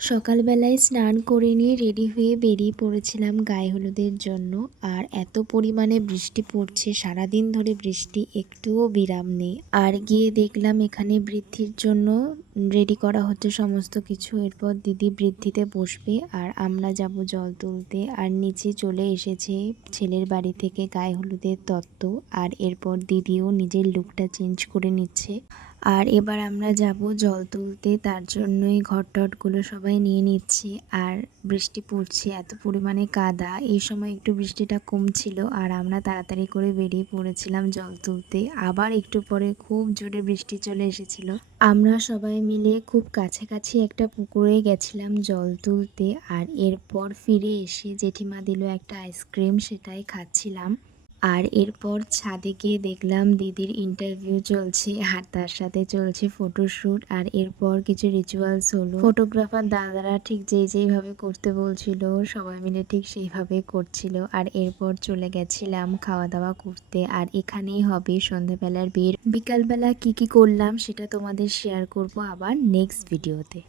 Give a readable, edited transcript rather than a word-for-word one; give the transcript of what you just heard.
সকালবেলায় স্নান করে নিয়ে রেডি হয়ে বেরিয়ে পড়েছিলাম গায়ে হলুদের জন্য। আর এত পরিমাণে বৃষ্টি পড়ছে, সারাদিন ধরে বৃষ্টি, একটুও বিরাম নেই। আর গিয়ে দেখলাম এখানে বৃদ্ধির জন্য রেডি করা হচ্ছে সমস্ত কিছু। এরপর দিদি বৃদ্ধিতে বসবে আর আমরা যাব জল তুলতে। আর নিচে চলে এসেছে ছেলের বাড়ি থেকে গায়ে হলুদের তত্ত্ব। আর এরপর দিদিও নিজের লুকটা চেঞ্জ করে নিচ্ছে। আর এবার আমরা যাব জল তুলতে, তার জন্যই ঘট-টটগুলো সবাই নিয়ে নিচ্ছি। আর বৃষ্টি পড়ছে, এত পরিমাণে কাদা। এই সময় একটু বৃষ্টিটা কম ছিল আর আমরা তাড়াতাড়ি করে বেরিয়ে পড়েছিলাম জল তুলতে। আবার একটু পরে খুব জোরে বৃষ্টি চলে এসেছিল। আমরা সবাই মিলে খুব কাছাকাছি একটা পুকুরে গেছিলাম জল তুলতে। আর এরপর ফিরে এসে জেঠিমা দিল একটা আইসক্রিম, সেটাই খাচ্ছিলাম। আর এরপর ছাদে গিয়ে দেখলাম দিদির ইন্টারভিউ চলছে আর তার সাথে চলছে ফটোশ্যুট। আর এরপর কিছু রিচুয়ালস হলো। ফটোগ্রাফার দাদারা ঠিক যেইভাবে করতে বলছিল সবাই মিলে ঠিক সেইভাবে করছিল। আর এরপর চলে গেছিলাম খাওয়া দাওয়া করতে। আর এখানেই হবে সন্ধ্যাবেলার বিয়ের। বিকালবেলা কি করলাম সেটা তোমাদের শেয়ার করব আবার নেক্সট ভিডিওতে।